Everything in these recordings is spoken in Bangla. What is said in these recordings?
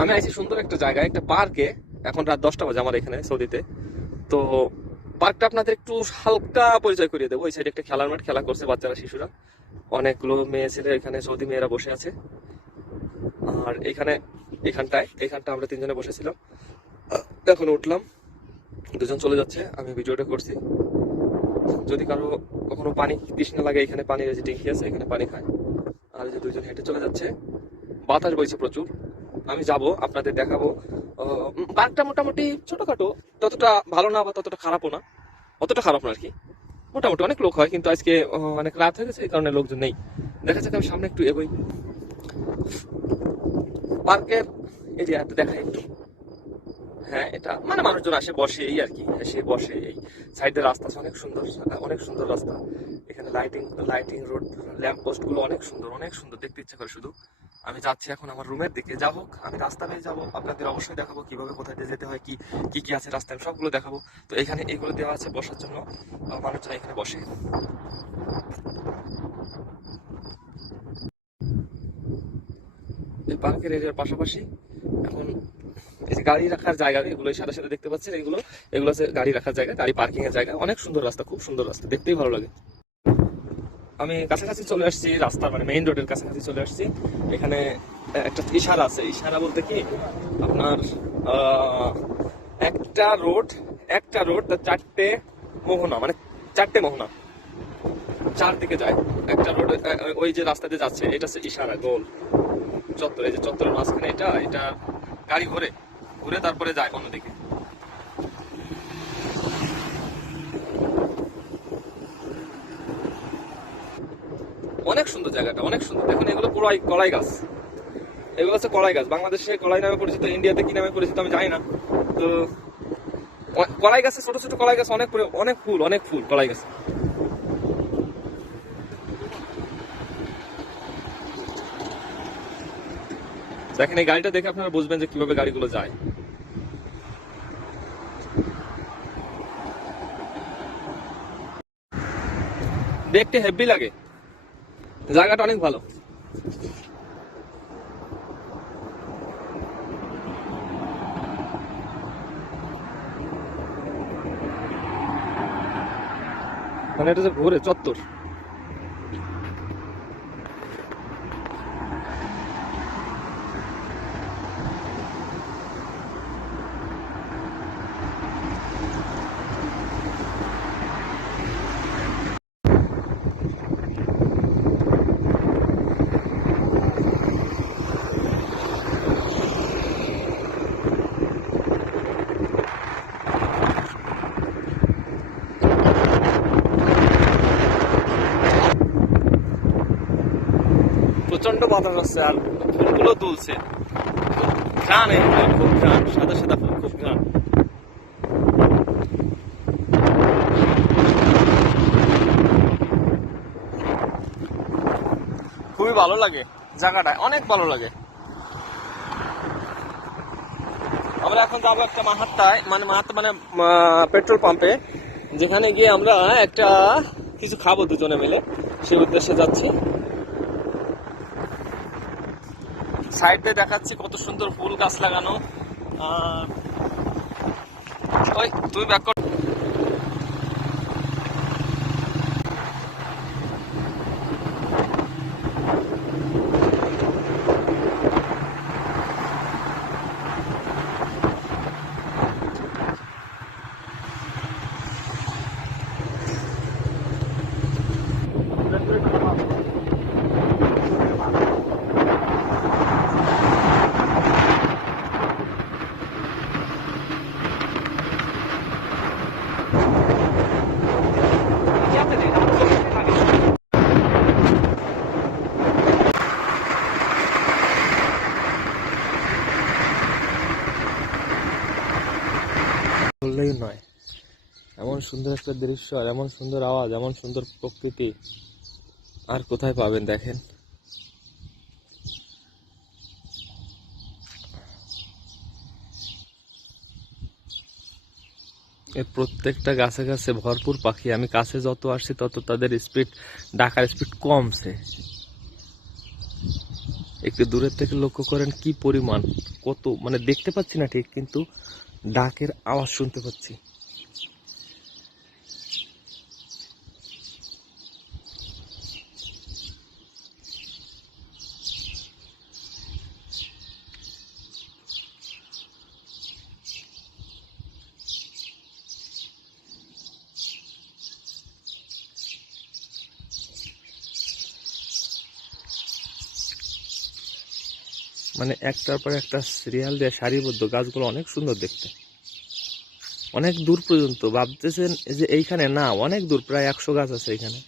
আমি আইছি সুন্দর একটা জায়গায়, একটা পার্কে এখন রাত দশটা বাজে আমার এখানে, সৌদিতে। তো পার্কটা আপনাদের একটু হালকা পরিচয় করিয়ে দেবো। ওই সাইডে একটা খেলার মাঠ, খেলা করছে বাচ্চারা, শিশুরা। অনেকগুলো মেয়ে ছেলে এখানে, সৌদি মেয়েরা বসে আছে। আর এখানে, এখানটায়, এখানটা আমরা তিনজনে বসেছিলাম। এখন উঠলাম, দুজন চলে যাচ্ছে, আমি ভিডিওটা করছি। যদি কারও কখনো পানি, তৃষ্ণা লাগে, এখানে পানির যে ট্যাঙ্কি আছে, এখানে পানি খায়। আর যে দুজন হেঁটে চলে যাচ্ছে। বাতাস বইছে প্রচুর। আমি যাব, আপনাদের দেখাবো। পার্কটা মোটামুটি ছোটখাটো, ততটা ভালো না বা ততটা খারাপও না। অতটা খারাপ না আর কি। মোটামুটি অনেক লোক হয়, কিন্তু আজকে অনেক রাত হয়ে গেছে, এই কারণে লোকজন নেই। দেখা যাক আমি সামনে একটু এগোই। পার্কের একটা দেখাই একটু। হ্যাঁ এটা মানে মানুষজন আসে, বসে, এই আর কি। এসে বসে, এই সাইডে রাস্তা আছে, অনেক সুন্দর অনেক সুন্দর রাস্তা। এখানে লাইটিং লাইটিং রোড ল্যাম্প পোস্টগুলো অনেক সুন্দর অনেক সুন্দর, দেখতে ইচ্ছা করে শুধু। আমি যাচ্ছি এখন আমার রুমের দিকে। যা হোক, আমি রাস্তা পেয়ে যাব। আপনাদের অবশ্যই দেখাবো কীভাবে কোথায় দিয়ে যেতে হয়, কি কি কি আছে রাস্তায়। সবগুলো দেখাবো। তো এখানে এগুলো দেওয়া আছে বসার জন্য। মানুষজন এখানে বসে। এই পার্কের এরিয়ার পাশাপাশি এখন এই যে গাড়ি রাখার জায়গা, এগুলো সাথে সাথে দেখতে পাচ্ছেন, এগুলো এগুলো আছে গাড়ি রাখার জায়গা, গাড়ি পার্কিং এর জায়গা। অনেক সুন্দর রাস্তা, খুব সুন্দর রাস্তা। দেখতেই ভালো লাগে। আমি কাছাকাছি চলে আসছি, রাস্তা মানে মেইন রোডের কাছাকাছি চলে আসছি। এখানে একটা ইশারা আছে। ইশারা বলতে কি? আপনার একটা রোড একটা রোড তার চারটে মোহনা মানে চারটে মোহনা। চারদিকে যায়। একটা রোড ওই যে রাস্তা দিয়ে যাচ্ছে, এটা হচ্ছে ইশারা, গোল। চত্বর, এই যে চত্বরের মাঝখানে এটা এটা গাড়ি ঘুরে। ঘুরে তারপরে যায় অন্যদিকে। অনেক সুন্দর জায়গাটা, অনেক সুন্দর। দেখুন, এগুলো কড়াই কড়াই গাছ। এগুলো হচ্ছে কড়াই গাছ। বাংলাদেশে কড়াই নামে পরিচিত, ইন্ডিয়াতে কি নামে পরিচিত আমি জানি না। তো, ক- কড়াই গাছে ছোট ছোট কড়াই গাছ, অনেক অনেক ফুল অনেক ফুল কড়াই গাছ। দেখেন, এই গাড়িটা দেখে আপনারা বুঝবেন যে কীভাবে গাড়িগুলো যায়। দেখতে হেভি লাগে। জায়গাটা অনেক ভালো। মানে এটা যে ঘুরে চত্বর। প্রচণ্ড বাতাস আসছে আর ফুলগুলো দুলছে। ঘ্রাণ এগুলো, খুব ঘ্রাণ, সাদা সাদা ফুল, খুব ঘ্রাণ। খুবই ভালো লাগে জায়গাটা, অনেক ভালো লাগে। আমরা এখন যাব একটা মাহাত্তায় মানে মাহাত্তা মানে পেট্রোল পাম্পে, যেখানে গিয়ে আমরা একটা কিছু খাব দুজনে মিলে। সেই উদ্দেশ্যে যাচ্ছি। সাইড দিয়ে দেখাচ্ছি কত সুন্দর ফুল গাছ লাগানো। ওই তুই ব্যাক কর। বললেই নয়। এমন সুন্দর একটা দৃশ্য, আর এমন সুন্দর আওয়াজ, এমন সুন্দর প্রকৃতি আর কোথায় পাবেন দেখেন? এর প্রত্যেকটা গাছে গাছে ভরপুর পাখি। আমি কাছে যত আসছি, তত তাদের স্পিড ডাকার স্পিড কমছে। একটু দূরের থেকে লক্ষ্য করেন কি পরিমাণ, কত মানে দেখতে পাচ্ছি না ঠিক, কিন্তু ডাকের আওয়াজ শুনতে পাচ্ছি। মানে একটার পর একটা সিরিয়াল দিয়ে সারিবদ্ধ গাছগুলো অনেক সুন্দর দেখতে। অনেক দূর পর্যন্ত ভাবতেছেন যে এইখানে না, অনেক দূর, প্রায় একশো গাছ আছে এখানে।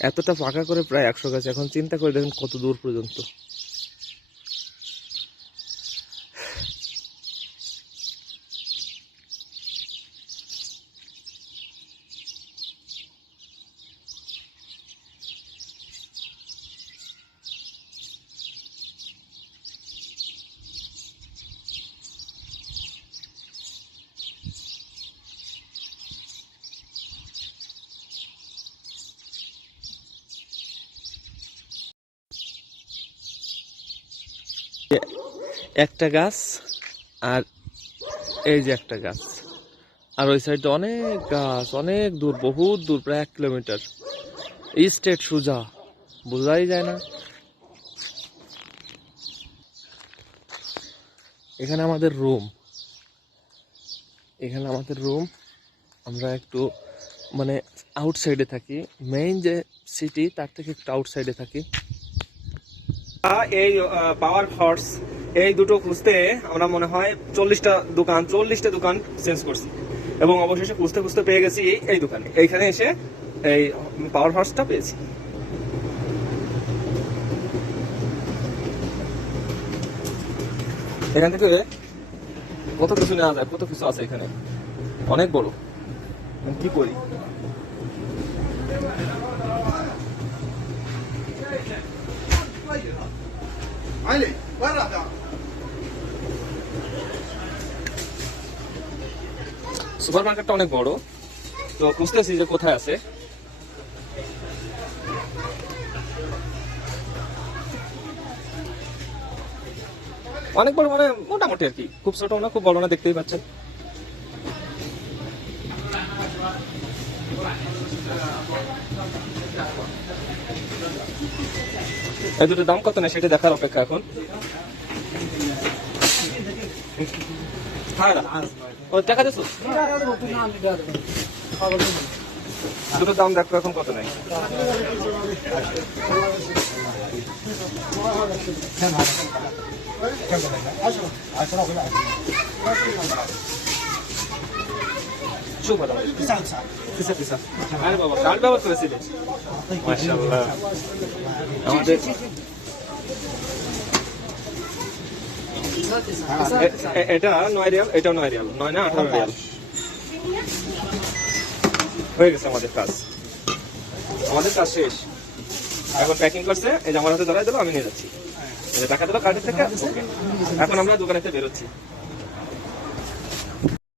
এতটা ফাঁকা করে প্রায় একশো গাছ, এখন চিন্তা করে দেখেন কত দূর পর্যন্ত। একটা গাছ আর এই যে একটা গাছ। আর ওই সাইডে অনেক গাছ, অনেক দূর, বহুত দূর, প্রায় এক কিলোমিটার। স্টেট সুজা, বোঝাই যায় না। এখানে আমাদের রুম। এখানে আমাদের রুম। আমরা একটু মানে আউটসাইডে থাকি। মেইন যে সিটি তার থেকে একটু আউটসাইডে থাকি। এই পাওয়ার হর্স এই দুটো খুঁজতে আমরা মনে হয় চল্লিশটা দোকান চল্লিশটা দোকান চেঞ্জ করছি। এবং অবশেষে খুঁজতে খুঁজতে পেয়ে গেছি এই দোকানে। এইখানে এসে এই পাওয়ার হর্সটা পেয়েছি। এখান থেকে কত কিছু নেওয়া যায়, কত কিছু আছে এখানে? অনেক বড়। কি করি? علي وين راح تعال؟ সুপার মার্কেটটা অনেক বড় তো খুঁজতেছি যে কোথায় আছে অনেক বড় মানে মোটামুটি আর কি খুব ছোট না খুব বড় না দেখতেই পাচ্ছেন এই দুটোর দাম কত না সেটা দেখার অপেক্ষা এখন? হ্যাঁ। ও টাকা দিছো দুটোর দাম দেখো এখন কত নাই। شوف هذا تسعة تسعة تسعة تسعة تعال بابا تعال بابا تمثلي ما شاء الله আমাদের এ- এ- এটা নয় রিয়াল এটাও নয় রিয়াল নয় না আঠারো রিয়াল হয়ে গেছে আমাদের কাজ আমাদের কাজ শেষ এখন প্যাকিং করছে এই যে আমার হাতে ধরাই দিলো আমি নিয়ে যাচ্ছি এই যে টাকা দিলো কার্ডের থেকে ওকে এখন আমরা দোকানেতে বেরোচ্ছি